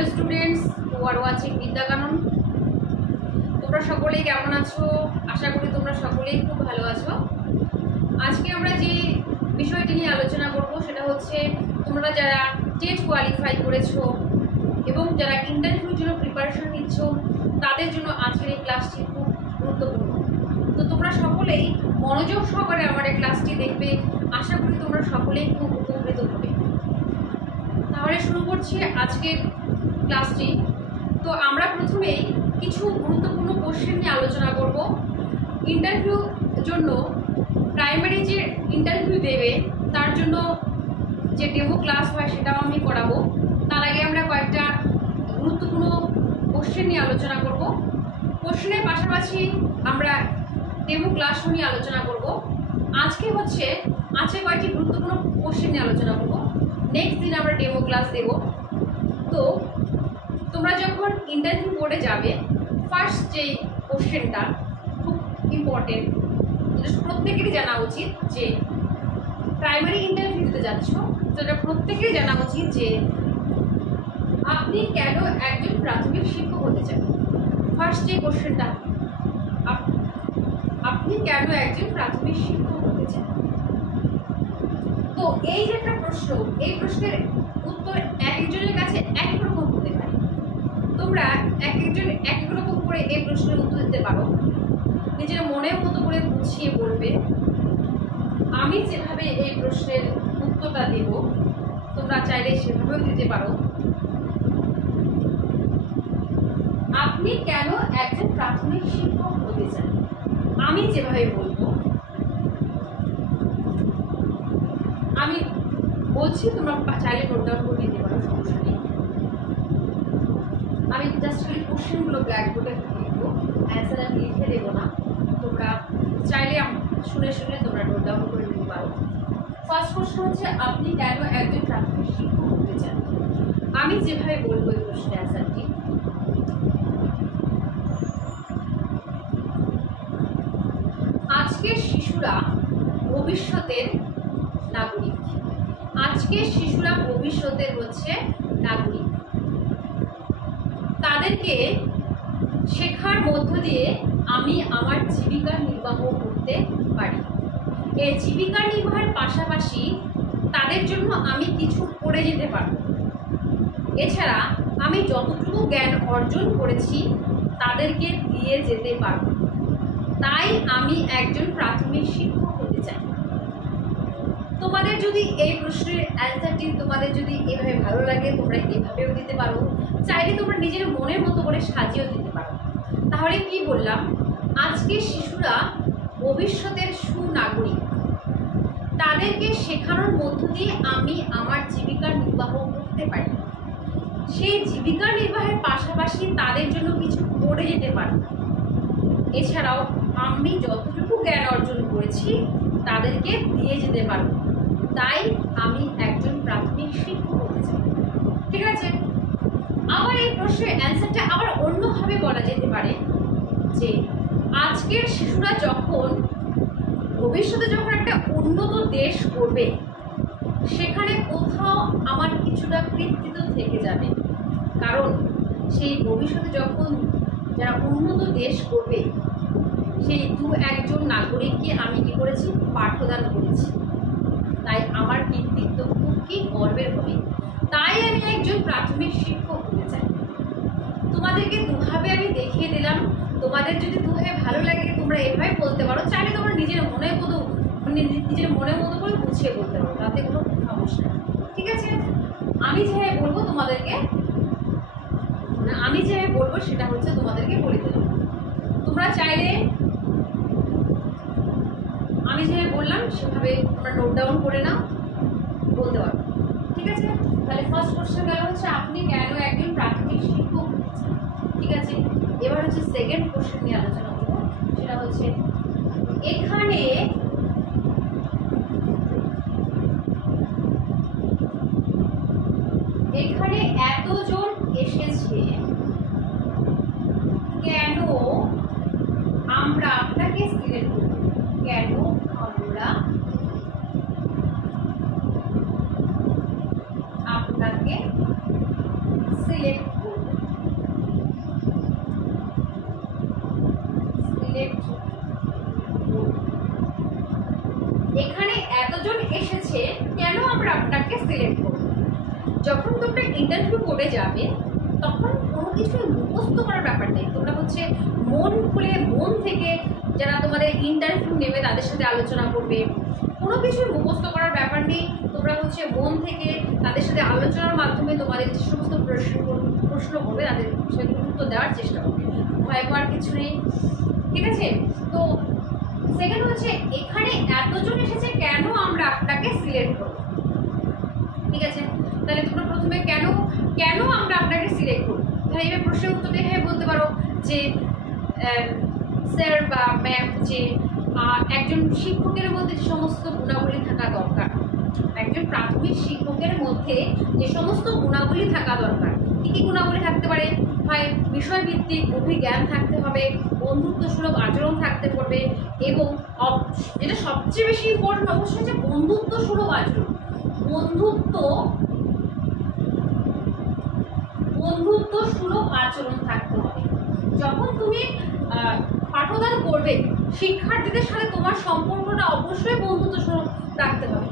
Hello students who are watching বিদ্যা কানন। তোমরা সকলেই কেমন আছো? আশা করি তোমরা সকলেই খুব ভালো আছো। আজকে আমরা যে বিষয়টি নিয়ে আলোচনা করব সেটা হচ্ছে তোমরা যারা টেট কোয়ালিফাই করেছো এবং যারা ইন্টারভিউর জন্য প্রিপারেশন নিচ্ছ তাদের জন্য আজকের এই ক্লাসটি খুব গুরুত্বপূর্ণ। তো তোমরা সকলেই মনোযোগ সহকারে আমার এই ক্লাসটি দেখবে। আশা করি তোমরা সকলেই খুব উপকৃত হবে। তাহলে শুরু করছি আজকের ক্লাসটি। তো আমরা প্রথমেই কিছু গুরুত্বপূর্ণ কোশ্চেন নিয়ে আলোচনা করব। ইন্টারভিউর জন্য প্রাইমারি যে ইন্টারভিউ দেবে তার জন্য যে ডেমো ক্লাস হয় সেটাও আমি করাবো। তার আগে আমরা কয়েকটা গুরুত্বপূর্ণ কোশ্চেন নিয়ে আলোচনা করব। কোশ্চেনের পাশাপাশি আমরা ডেমো ক্লাসও নিয়ে আলোচনা করব। আজকে কয়েকটি গুরুত্বপূর্ণ কোশ্চেন নিয়ে আলোচনা করব। নেক্সট দিন আমরা ডেমো ক্লাস দেব। তো তোমরা যখন ইন্টারভিউ বোর্ডে যাবে, ফার্স্ট যে কোশ্চেনটা খুব ইম্পর্টেন্ট, প্রত্যেকেরই জানা উচিত যে প্রাইমারি ইন্টারভিউ দিতে যাচ্ছ, যেটা প্রত্যেকেরই জানা উচিত যে আপনি কেন একজন প্রাথমিক শিক্ষক হতে চান। ফার্স্ট যে কোশ্চেনটা, আপনি কেন একজন প্রাথমিক শিক্ষক হতে চান। তো এই যে একটা প্রশ্ন, এই প্রশ্নের উত্তর এক একজনের কাছে এক রকম হতে পারে। তোমরা এক একজন এক রকম করে এই প্রশ্নের উত্তর দিতে পারো, নিজের মনের মতো করে গুছিয়ে বলবে। আমি যেভাবে এই প্রশ্নের উত্তরটা দেব তোমরা চাইলে সেভাবেও দিতে পারো। আপনি কেন একজন প্রাথমিক শিক্ষক হতে চান, আমি যেভাবে বলবো, আমি বলছি, তোমরা চাইলে নোট ডাউন করে নিতে পারো, সমস্যা নেই। আমি জাস্ট খালি কোশ্চেনগুলো ব্ল্যাকবোর্ডে লিখবো, অ্যান্সার আমি লিখে দেবো না। তোমরা চাইলে শুনে শুনে তোমরা নোট ডাউন করে নিতে পারো। ফার্স্ট কোশ্চেন হচ্ছে, আপনি কেন একজন প্রাথমিক শিক্ষক হতে চান। আমি যেভাবে বলবো এই প্রশ্নের অ্যান্সারটি, আজকের শিশুরা ভবিষ্যতের নাগরিক। আজকের শিশুরা ভবিষ্যতের হচ্ছে নাগরিক। তাদেরকে শেখার মধ্য দিয়ে আমি আমার জীবিকা নির্বাহ করতে পারি। এই জীবিকা নির্বাহের পাশাপাশি তাদের জন্য আমি কিছু করে যেতে পারব। এছাড়া আমি যতটুকু জ্ঞান অর্জন করেছি তাদেরকে দিয়ে যেতে পারব। তাই আমি একজন প্রাথমিক শিক্ষক হতে চাই। তোমাদের যদি এই প্রশ্নের অ্যান্সারটি তোমাদের যদি এভাবে ভালো লাগে, তোমরা এভাবেও দিতে পারো। চাইলে তোমরা নিজের মনের মতো করে সাজিয়েও দিতে পারো। তাহলে কি বললাম, আজকে শিশুরা ভবিষ্যতের সুনাগরিক। তাদেরকে শেখানোর মধ্য দিয়ে আমি আমার জীবিকা নির্বাহ করতে পারি। সেই জীবিকা নির্বাহের পাশাপাশি তাদের জন্য কিছু করে যেতে পারি। এছাড়াও আমি যতটুকু জ্ঞান অর্জন করেছি তাদেরকে দিয়ে যেতে পারবো। তাই আমি একজন প্রাথমিক শিক্ষক হতে চাই। ঠিক আছে। আবার এই প্রশ্নের অ্যান্সারটা আবার অন্যভাবে বলা যেতে পারে যে আজকের শিশুরা যখন ভবিষ্যতে যখন একটা উন্নত দেশ করবে, সেখানে কোথাও আমার কিছুটা কৃতিত্ব থেকে যাবে। কারণ সেই ভবিষ্যতে যখন যারা উন্নত দেশ করবে, সেই একজন নাগরিককে আমি কি করেছি, পাঠদান করেছি। তাই আমার কৃতিত্ব খুব কি গর্বের হবে। তাই আমি একজন প্রাথমিক শিক্ষক হতে চাই। তোমাদেরকে দুভাবে আমি দেখিয়ে দিলাম। তোমাদের যদি দুভাবে ভালো লাগে তোমরা এভাবে বলতে পারো, চাইলে তোমরা নিজের মনের মতো করে গুছিয়ে বলতে পারো, তাতে কোনো সমস্যা নেই। ঠিক আছে। আমি যেভাবে বলবো সেটা হচ্ছে তোমাদেরকে বলে দিলাম। তোমরা চাইলে আমি যেভাবে বললাম সেভাবে তোমরা নোট ডাউন করে নাও, বলতে পারো। ঠিক আছে। তাহলে ফার্স্ট কোশ্চেন গেল হচ্ছে, আপনি কেন একজন প্রাথমিক শিক্ষক হতে চান। ঠিক আছে। এবার হচ্ছে সেকেন্ড কোশ্চেন নিয়ে আলোচনা করবো। সেটা হচ্ছে, এখানে এতজন এসেছে, কেন আমরা আপনাকে সিলেক্ট করব। কেন আমরা আপনাকে সিলেক্ট যখন তোমরা ইন্টারভিউ করে যাবে তখন কোনো কিছু মুখস্থ করার ব্যাপার নেই। তোমরা হচ্ছে মন খুলে মন থেকে যারা তোমাদের ইন্টারভিউ নেবে তাদের সাথে আলোচনা করবে, কোনো কিছু মুখস্থ করার ব্যাপার নেই। তোমরা হচ্ছে মন থেকে তাদের সাথে আলোচনার মাধ্যমে তোমাদের যে সমস্ত প্রশ্ন করবে তাদের সেগুলো উত্তর দেওয়ার চেষ্টা করবে, ভয় পাওয়ার কিছু নেই। ঠিক আছে? তো সেকেন্ড হচ্ছে এখানে এতজন এসেছে, কেন আমরা আপনাকে সিলেক্ট করব? ঠিক আছে, তাহলে তোমরা প্রথমে কেন আমরা আপনাকে সিলেক্ট করব, তাহলে এবার প্রশ্নের উত্তরটা এভাবে বলতে পারো যে স্যার বা ম্যাম, যে একজন শিক্ষকের মধ্যে যে সমস্ত গুণাবলী থাকা দরকার, একজন প্রাথমিক শিক্ষকের মধ্যে যে সমস্ত গুণাবলী থাকা দরকার, কী কী গুণাবলী থাকতে পারে? হয় বিষয়ভিত্তিক গভীর জ্ঞান থাকতে হবে, বন্ধুত্ব সুলভ আচরণ থাকতে পারবে, এবং যেটা সবচেয়ে বেশি ইম্পর্টেন্ট অবশ্যই যে বন্ধুত্ব সুলভ আচরণ। বন্ধুত্ব সুলভ আচরণ থাকতে হবে। যখন তুমি পাঠদান করবে শিক্ষার্থীদের সাথে তোমার সম্পর্কটা অবশ্যই বন্ধুত্ব সুলভ রাখতে হবে।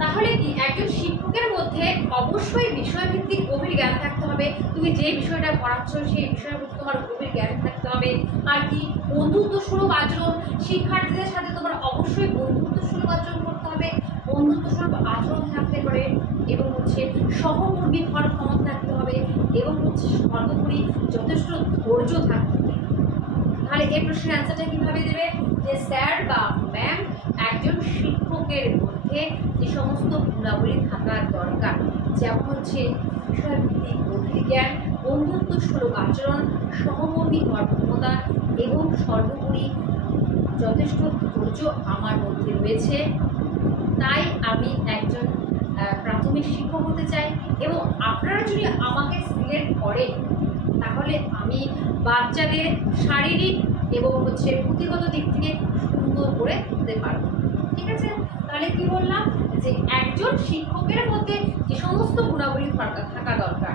তাহলে কি একজন শিক্ষকের মধ্যে অবশ্যই বিষয়ভিত্তিক গভীর জ্ঞান থাকতে হবে, তুমি যে বিষয়টা পড়াচ্ছ সেই বিষয়ের প্রতি তোমার গভীর জ্ঞান থাকতে হবে। আর কি বন্ধুত্ব সুলভ আচরণ, শিক্ষার্থীদের সাথে তোমার অবশ্যই বন্ধুত্ব সুলভ আচরণ করতে হবে, বন্ধুত্ব সুলভ আচরণ থাকতে পারে, এবং হচ্ছে সহকর্মী হওয়ার ক্ষমতা থাকতে হবে, এবং হচ্ছে সর্বোপরি যথেষ্ট ধৈর্য থাকতে হবে। তাহলে এই প্রশ্নের অ্যান্সারটা কীভাবে দেবে? যে স্যার বা ম্যাম একজন শিক্ষকের মধ্যে যে সমস্ত গুণাবলী থাকার দরকার, যেমন হচ্ছে বিষয়ভিত্তিক গভীর জ্ঞান, বন্ধুত্ব সুলভ আচরণ, সহকর্মী হওয়ার ক্ষমতা, এবং সর্বোপরি যথেষ্ট ধৈর্য আমার মধ্যে রয়েছে, তাই আমি একজন প্রাথমিক শিক্ষক হতে চাই। এবং আপনারা যদি আমাকে সিলেক্ট করেন তাহলে আমি বাচ্চাদের শারীরিক এবং হচ্ছে পুঁথিগত দিক থেকে সুন্দর করে তুলতে পারবো। ঠিক আছে? তাহলে কি বললাম? যে একজন শিক্ষকের মধ্যে যে সমস্ত গুণাবলী থাকা দরকার,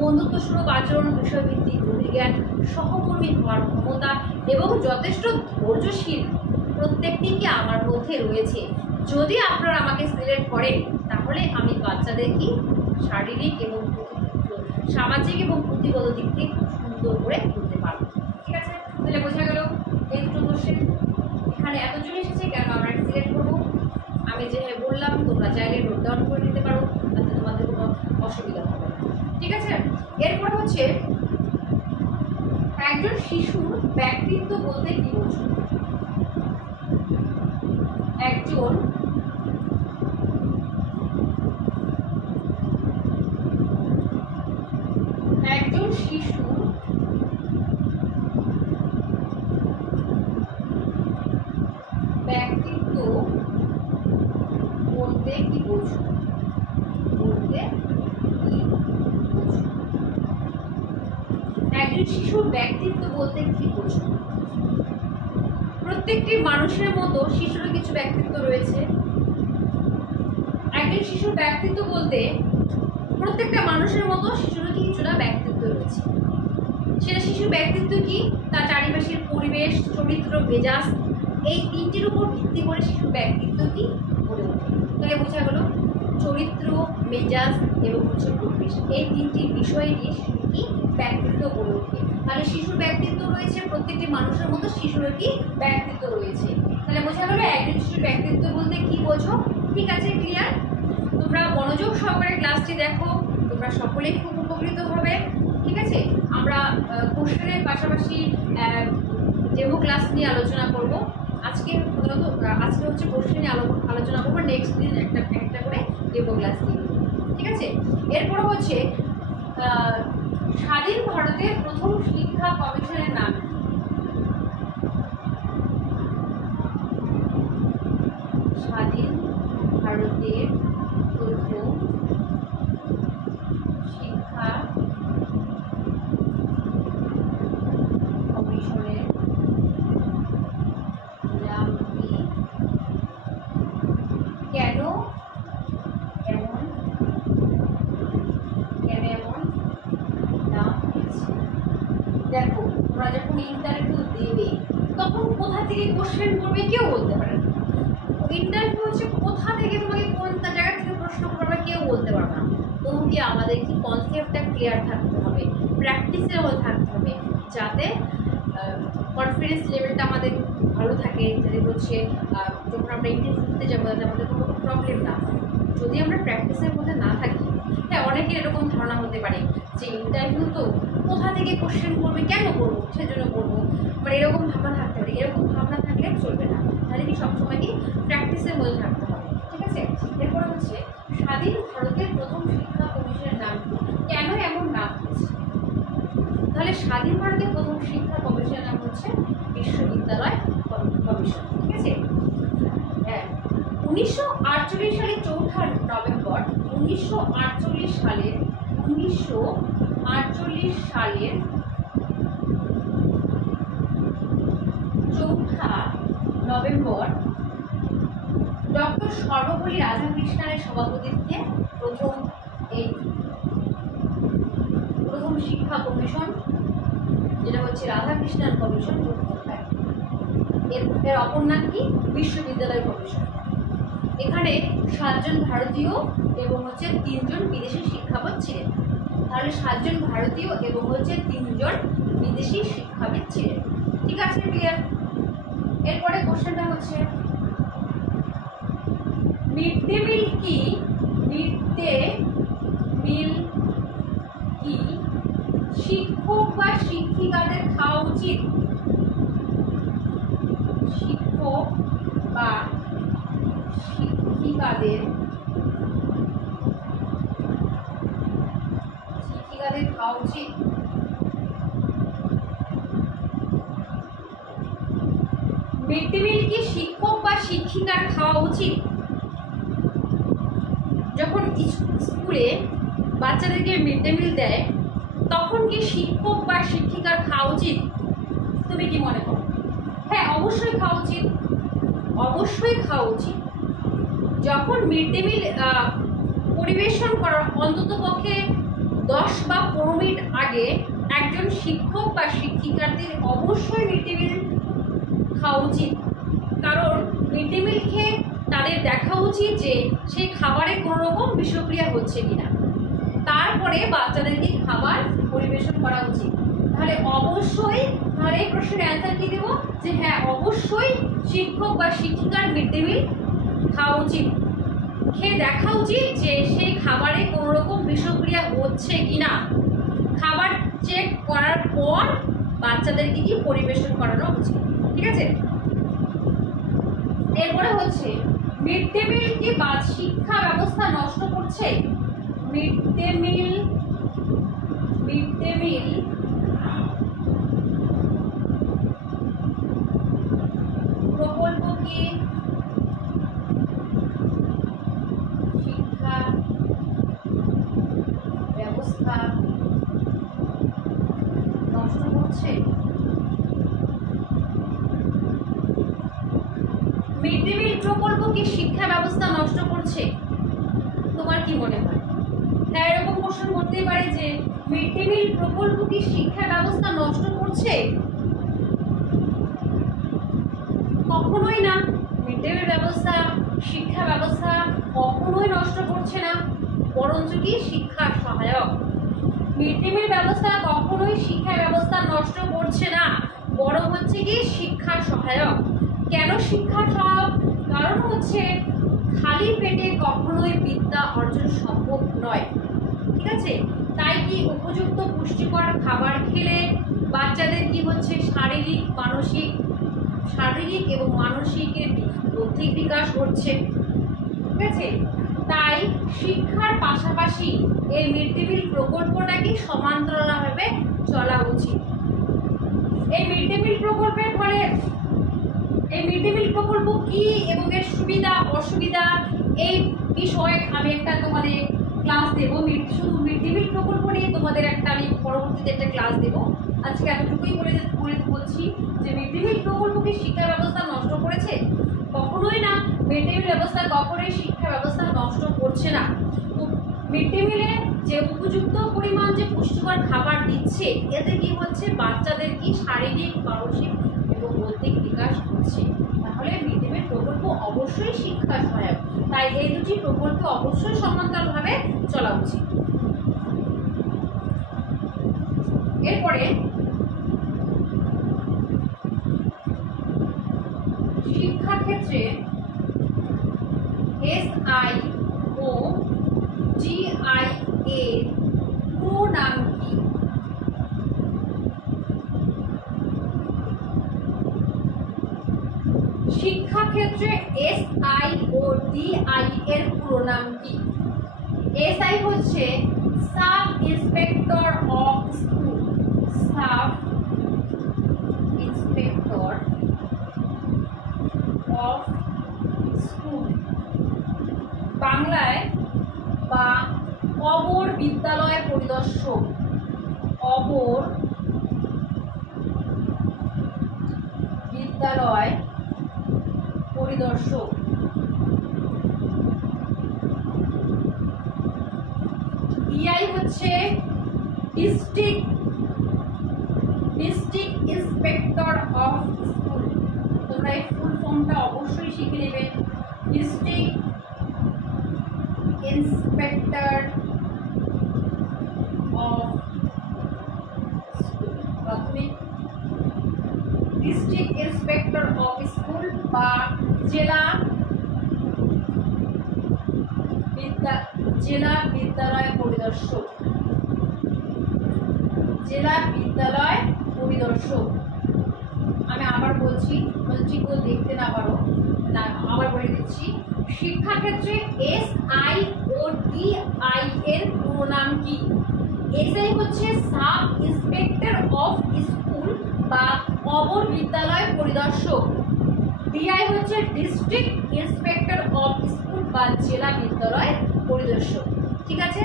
বন্ধুত্ব সুলভ আচরণ, বিষয়ভিত্তিক গভীর জ্ঞান, সহকর্মী হওয়ার ক্ষমতা, এবং যথেষ্ট ধৈর্যশীল, প্রত্যেকটি কি আমার মধ্যে রয়েছে। যদি আপনারা আমাকে সিলেক্ট করেন তাহলে আমি বাচ্চাদের কি শারীরিক এবং সামাজিক এবং পুঁথিগত দিক থেকে সুন্দর করে তুলতে পারবো। ঠিক আছে? তাহলে বোঝা গেল এই দুটো কোশ্চেন। এখানে এতজন এসেছে, কেন আমরা সিলেক্ট করবো? আমি যেভাবে বললাম তোমরা চাইলে নোট ডাউন করে নিতে পারো, তাতে তোমাদের কোনো অসুবিধা হবে না। ঠিক আছে? এরপর হচ্ছে একজন শিশুর ব্যক্তিত্ব বলতে কি বোঝো? একজন শিশুর ব্যক্তিত্ব বলতে কি বোঝো? একজন শিশুর ব্যক্তিত্ব বলতে কি বোঝো? প্রত্যেকটি মানুষের মতো শিশুরও কিছু ব্যক্তিত্ব রয়েছে। একজন শিশুর ব্যক্তিত্ব বলতে প্রত্যেকটা মানুষের মতো শিশুরও কিছুটা ব্যক্তিত্ব রয়েছে। সেটা শিশুর ব্যক্তিত্ব কি? তার চারিপাশের পরিবেশ, চরিত্র, মেজাজ, এই তিনটির উপর ভিত্তি করে শিশুর ব্যক্তিত্ব কি গড়ে ওঠে। তাহলে বোঝা গেল চরিত্র, মেজাজ এবং হচ্ছে পরিবেশ, এই তিনটি বিষয় নিয়ে শিশুর কি ব্যক্তিত্ব গড়ে ওঠে। তাহলে শিশুর ব্যক্তিত্ব রয়েছে, প্রত্যেকটি মানুষের মতো শিশুরও কি ব্যক্তিত্ব রয়েছে। তাহলে বোঝা গেল একজন শিশুর ব্যক্তিত্ব বলতে কি বোঝো? ঠিক আছে, ক্লিয়ার? তোমরা মনোযোগ সহকারে ক্লাসটি দেখো, তোমরা সকলেই খুব উপকৃত হবে। ঠিক আছে? আমরা কোশ্চেনের পাশাপাশি ডেমো ক্লাস নিয়ে আলোচনা করব। আজকে হচ্ছে কোশ্চেন নিয়ে আলোচনা করবো, নেক্সট দিন একটা করে ডেমো ক্লাস নিয়ে। ঠিক আছে? এরপর হচ্ছে স্বাধীন ভারতের প্রথম শিক্ষা কমিশনের নাম। স্বাধীন ভারতের প্রথম শিক্ষা কমিশনের নাম কি? কেন এমন নাম হয়েছে? দেখো, তোমরা যখন ইন্টারভিউ দেবে তখন কোথা থেকে কোশ্চেন করবে কেউ বলতে পারে না। ইন্টারভিউ হচ্ছে কোথা থেকে তোমাকে কোন জায়গা থেকে প্রশ্ন করবে কেউ বলতে পারবে না। তবু কি আমাদের কি কনসেপ্টটা ক্লিয়ার থাকতে হবে, প্র্যাকটিসের মধ্যে থাকতে হবে, যাতে কনফিডেন্স লেভেলটা আমাদের ভালো থাকে, যাতে হচ্ছে যখন আমরা ইন্টারভিউ দিতে যাবো যাতে আমাদের কোনো প্রবলেম না হয়। যদি আমরা প্র্যাকটিসের মধ্যে না থাকি, হ্যাঁ অনেকের এরকম ধারণা হতে পারে যে ইন্টারভিউ তো কোথা থেকে কোশ্চেন করবে, কেন করবো, সেজন্য করবো, মানে এরকম ভাবনা থাকতে পারে। এরকম ভাবনা থাকলে চলবে না, তাহলে কি সবসময় কি প্র্যাকটিসের মধ্যে থাকতে হবে, ঠিক আছে। এরপরে হচ্ছে স্বাধীন ভারতের প্রথম শিক্ষা কমিশনের নাম কি, কেন এমন নাম হচ্ছে? তাহলে স্বাধীন ভারতের প্রথম শিক্ষা কমিশনের নাম হচ্ছে বিশ্ববিদ্যালয় কমিশন, ঠিক আছে। 1948 সালের 4 নভেম্বর 1948 সালের 4 নভেম্বর ডক্টর সর্বপল্লী রাধাকৃষ্ণনের সভাপতিত্বে প্রথম শিক্ষা কমিশন, যেটা হচ্ছে রাধাকৃষ্ণন কমিশন, এর অপর নাম কি বিশ্ববিদ্যালয় কমিশন। এখানে 7 জন ভারতীয় এবং হচ্ছে 3 জন বিদেশি শিক্ষাবিদ ছিলেন। তাহলে 7 জন ভারতীয় এবং হচ্ছে 3 জন বিদেশি শিক্ষাবিদ ছিলেন, ঠিক আছে, ক্লিয়ার। এরপরে কোশ্চেনটা হচ্ছে মিড ডে মিল কি, মিড ডে মিল কি শিক্ষক বা শিক্ষিকাদের খাওয়া উচিত? শিক্ষক বা শিক্ষিকাদের খাওয়া উচিত? মিড ডে মিল কি শিক্ষক বা শিক্ষিকার খাওয়া উচিত? যখন স্কুলে বাচ্চাদেরকে মিড ডে মিল দেয় তখন কি শিক্ষক বা শিক্ষিকার খাওয়া উচিত? তুমি কি মনে করো? হ্যাঁ অবশ্যই খাওয়া উচিত, অবশ্যই খাওয়া উচিত। যখন মিড ডে মিল পরিবেশন করার অন্তত পক্ষে 10 বা 15 মিনিট আগে একজন শিক্ষক বা শিক্ষিকাদের অবশ্যই মিড ডে মিল খাওয়া উচিত। কারণ মিড ডে মিল খেয়ে তাদের দেখা উচিত যে সেই খাবারে কোনো রকম বিষক্রিয়া হচ্ছে কিনা, তারপরে বাচ্চাদেরকে খাবার পরিবেশন করা উচিত। তাহলে অবশ্যই, তাহলে এই প্রশ্নের অ্যান্সার কি দেবো যে হ্যাঁ অবশ্যই শিক্ষক বা শিক্ষিকার মিড ডে মিল খাওয়া উচিত। খেয়ে দেখা উচিত যে সেই খাবারে কোনো রকম বিষক্রিয়া হচ্ছে কিনা, খাবার চেক করার পর বাচ্চাদেরকে কি পরিবেশন করানো উচিত, ঠিক আছে। এরপরে হচ্ছে মিড ডে মিল কি শিক্ষা ব্যবস্থা নষ্ট করছে? মিড ডে মিল প্রকল্প কি শিক্ষা ব্যবস্থা নষ্ট করছে? মিড ডে মিল প্রকল্প কি শিক্ষা ব্যবস্থা নষ্ট করছে? তোমার কি মনে হয়? হ্যাঁ এরকম কোশ্চেন করতেই পারে যে মিড ডে মিল প্রকল্প কি শিক্ষা ব্যবস্থা নষ্ট করছে? কখনোই না। মিড ডে মিল ব্যবস্থা শিক্ষা ব্যবস্থা কখনোই নষ্ট করছে না, বরঞ্চ কি শিক্ষা সহায়ক। মিড ডে মিল ব্যবস্থা কখনোই শিক্ষা ব্যবস্থা নষ্ট করছে না, বরং হচ্ছে কি শিক্ষা সহায়ক। কেন শিক্ষা সহায়ক? কারণ হচ্ছে খালি পেটে কখনোই বিদ্যা অর্জন সম্ভব নয়, ঠিক আছে। তাই কি উপযুক্ত পুষ্টিকর খাবার খেলে বাচ্চাদের কি হচ্ছে শারীরিক এবং মানসিকের বৌদ্ধিক বিকাশ ঘটছে, ঠিক আছে। তাই শিক্ষার পাশাপাশি এই মিড ডে মিল প্রকল্পটাকে সমান্তরালভাবে চলা উচিত। এই মিড ডে মিল প্রকল্পের ফলে এই মিড ডে মিল প্রকল্প কি এবং এর সুবিধা অসুবিধা এই বিষয়ে আমি একটা তোমাদের ক্লাস দেবো। শুধু মিড ডে মিল প্রকল্প নিয়ে তোমাদের একটা আমি পরবর্তীতে একটা ক্লাস দেবো। আজকে এতটুকুই বলছি যে মিড ডে মিল প্রকল্প কি শিক্ষা ব্যবস্থা নষ্ট করেছে? কখনোই না। মিড ডে মিল ব্যবস্থা কখনোই শিক্ষা ব্যবস্থা নষ্ট করছে না। মিড ডে মিলে যে উপযুক্ত পরিমাণ যে পুষ্টিকর খাবার দিচ্ছে এতে কি হচ্ছে বাচ্চাদের কি শারীরিক মানসিক এবং বৌদ্ধিক বিকাশ হচ্ছে। তাহলে মিড ডে মিল প্রকল্প প্রকল্প অবশ্যই শিক্ষা সহায়ক, তাই এই দুটি প্রকল্প অবশ্যই সমান্তরালভাবে চলা উচিত। এরপরে শিক্ষাক্ষেত্রে SI ও GI এর পুরো নাম কি? শিক্ষাক্ষেত্রে SI ও DI এর পুরো নাম কি? SI হচ্ছে sub inspector of school, sub inspector of school, বাংলায় বা অবর বিদ্যালয় পরিদর্শক, অবর বিদ্যালয় পরিদর্শক। DI হচ্ছে ডিস্ট্রিক্ট ইন্সপেক্টর অফ স্কুল। তোমরা এই ফুল ফর্মটা অবশ্যই শিখে নেবে। ডিস্ট্রিক্ট ইন্সপেক্টর অফ স্কুল, প্রাথমিক ডিস্ট্রিক্ট ইন্সপেক্টর অফ স্কুল বা জেলা বিদ্যালয় পরিদর্শক, জেলা বিদ্যালয় পরিদর্শক। আমি আবার বলছি, ঠিক করে দেখতে না পারো, আবার বলে দিচ্ছি। শিক্ষাক্ষেত্রে SI ও DI এর পুরো নাম কি? SI হচ্ছে সাব ইন্সপেক্টর অফ স্কুল বা অবর বিদ্যালয় পরিদর্শক। DI হচ্ছে ডিস্ট্রিক্ট ইন্সপেক্টর অফ স্কুল বা জেলা বিদ্যালয় পরিদর্শক। ঠিক আছে?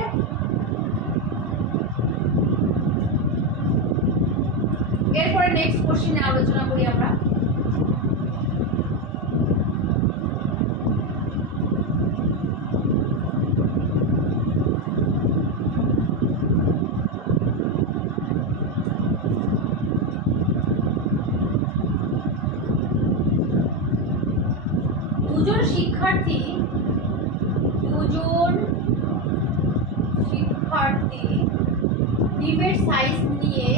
এরপরে নেক্সট কোশ্চেনে আলোচনা করি আমরা। দুজন শিক্ষার্থী ডিমের সাইজ নিয়ে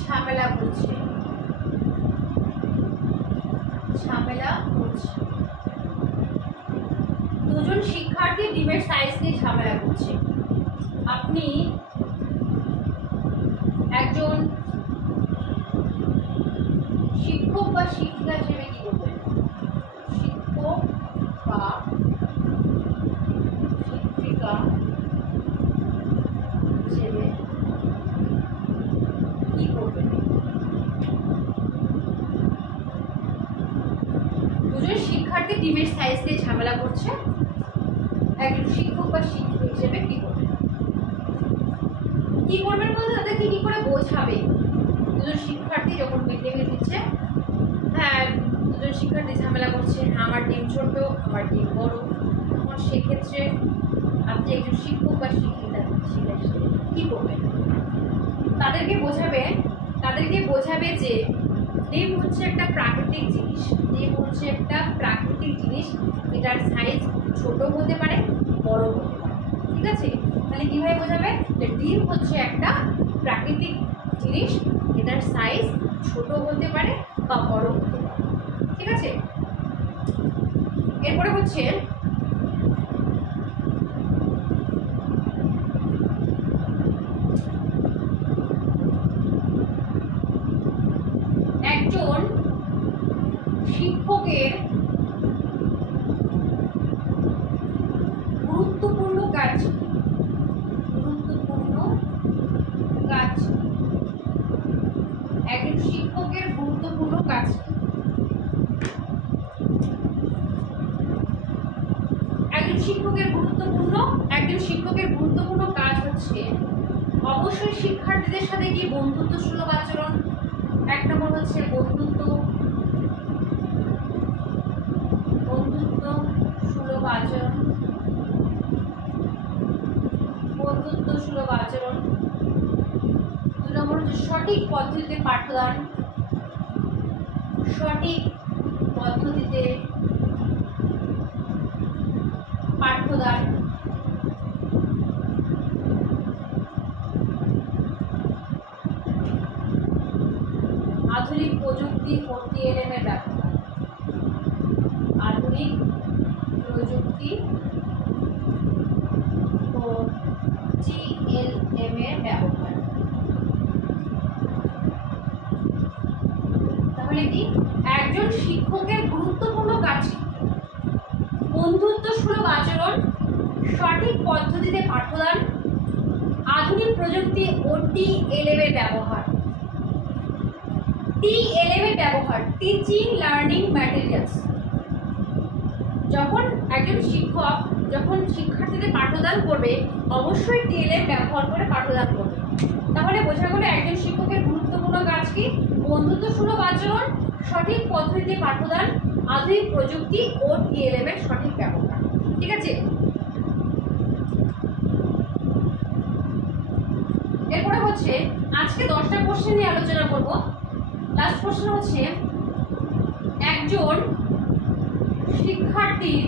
ঝামেলা করছে। দুজন শিক্ষার্থী ডিমের সাইজ নিয়ে ঝামেলা করছে। আপনি একজন শিক্ষক বা শিক্ষিকা হিসেবে কি করবেন? শিক্ষক বা শিক্ষিকা হিসেবে কি করবেন? দুজন শিক্ষার্থী ডিমের সাইজ নিয়ে ঝামেলা করছে, একজন শিক্ষক বা শিক্ষিকা হিসেবে কি করবেন? কি করবেন বলতে তাদেরকে কি করে বোঝাবে? দুজন শিক্ষার্থী যখন মিড ডে মিল দিচ্ছে, হ্যাঁ দুজন শিক্ষার্থী ঝামেলা করছে, আমার ডিম ছোট আমার ডিম বড়, তখন সেক্ষেত্রে আপনি একজন শিক্ষক বা শিক্ষিকা হিসেবে কি করবেন? তাদেরকে বোঝাবে যে ডিম হচ্ছে একটা প্রাকৃতিক জিনিস, এটার সাইজ ছোট হতে পারে বড় হতে পারে। ঠিক আছে? তাহলে কিভাবে বোঝাবে যে ডিম হচ্ছে একটা প্রাকৃতিক জিনিস, এটার সাইজ ছোট হতে পারে বা বড় হতে পারে। ঠিক আছে? এরপরে হচ্ছে একজন শিক্ষকের গুরুত্বপূর্ণ কাজ একজন শিক্ষকের গুরুত্বপূর্ণ কাজ একজন শিক্ষকের গুরুত্বপূর্ণ কাজ হচ্ছে অবশ্যই শিক্ষার্থীদের সাথে কি বন্ধুত্ব সুলভ আচরণ। এক নম্বর হচ্ছে বন্ধুত্ব সুলভ আচরণ। দুই নম্বর হচ্ছে সঠিক পদ্ধতিতে পাঠদান, সঠিক পদ্ধতিতে পাঠদান, আধুনিক প্রযুক্তি ও টিএলএম এর ব্যবহার, আধুনিক প্রযুক্তি ও টিএলএম এর ব্যবহার। তাহলে কি একজন শিক্ষকের গুরুত্বপূর্ণ কাজ বন্ধুত্ব সুলভ আচরণ, সঠিক পদ্ধতিতে পাঠদান, আধুনিক প্রযুক্তি ও টিএলএম এর ব্যবহার। টিএলএম এর ব্যবহার, টিচিং লার্নিং ম্যাটেরিয়ালস। যখন একজন শিক্ষক যখন শিক্ষার্থীদের পাঠদান করবে অবশ্যই টিএলএম ব্যবহার করে পাঠদান করবে। তাহলে বোঝা গেল একজন শিক্ষকের গুরুত্বপূর্ণ কাজ কি? বন্ধুত্ব সুলভ আচরণ, সঠিক পদ্ধতিতে পাঠদান, আধুনিক প্রযুক্তি ও টিএলএম এর সঠিক ব্যবহার। ঠিক আছে, এরপরে হচ্ছে আজকে 10টা কোশ্চেন নিয়ে আলোচনা করব। লাস্ট কোশ্চেন হচ্ছে একজন শিক্ষার্থীর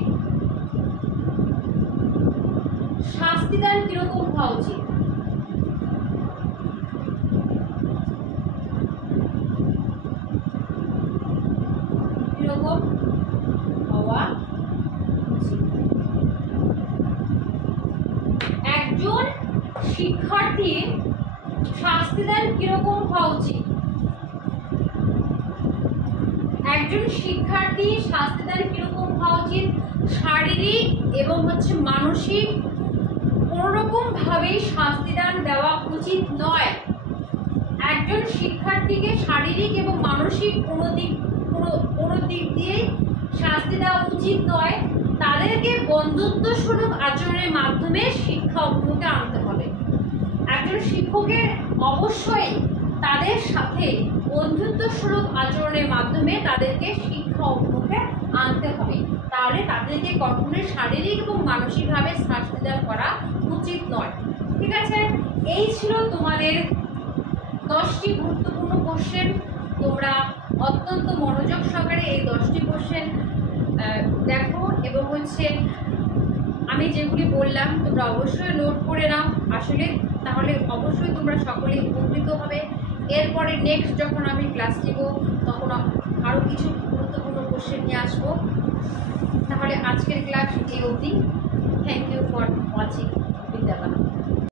শাস্তিদান কিরকম হওয়া উচিত? কিরকম হওয়া উচিত? একজন শিক্ষার্থীর শাস্তিদান কিরকম হওয়া উচিত? একজন শিক্ষার্থী শাস্তিদান কিরকম হওয়া উচিত? শারীরিক এবং মানসিক কোনোরকম ভাবেই শাস্তিদান দেওয়া উচিত নয়। একজন শিক্ষার্থীকে শারীরিক এবং মানসিক কোনো দিক দিয়ে শাস্তি দেওয়া উচিত নয়। তাদেরকে বন্ধুত্ব সুলভ আচরণের মাধ্যমে শিক্ষা অভিমুখে আনতে হবে। একজন শিক্ষকের অবশ্যই তাদের সাথে বন্ধুত্ব সুলভ আচরণের মাধ্যমে তাদেরকে শিক্ষা অভিমুখে আনতে হবে। তাহলে তাদেরকে কখনোই শারীরিক এবং মানসিকভাবে শাস্তিদান করা উচিত নয়। ঠিক আছে, এই ছিল তোমাদের 10টি গুরুত্বপূর্ণ কোশ্চেন। তোমরা অত্যন্ত মনোযোগ সহকারে এই 10টি কোশ্চেন দেখো এবং আমি যেগুলি বললাম তোমরা অবশ্যই নোট করে নাও আসলে, তাহলে অবশ্যই তোমরা সকলেই উপকৃত হবে। এরপরে নেক্সট যখন আমি ক্লাস নিব তখন আরও কিছু গুরুত্বপূর্ণ কোশ্চেন নিয়ে আসবো। তাহলে আজকের ক্লাস এই অবধি। Thank you for watching বিদ্যাবালা।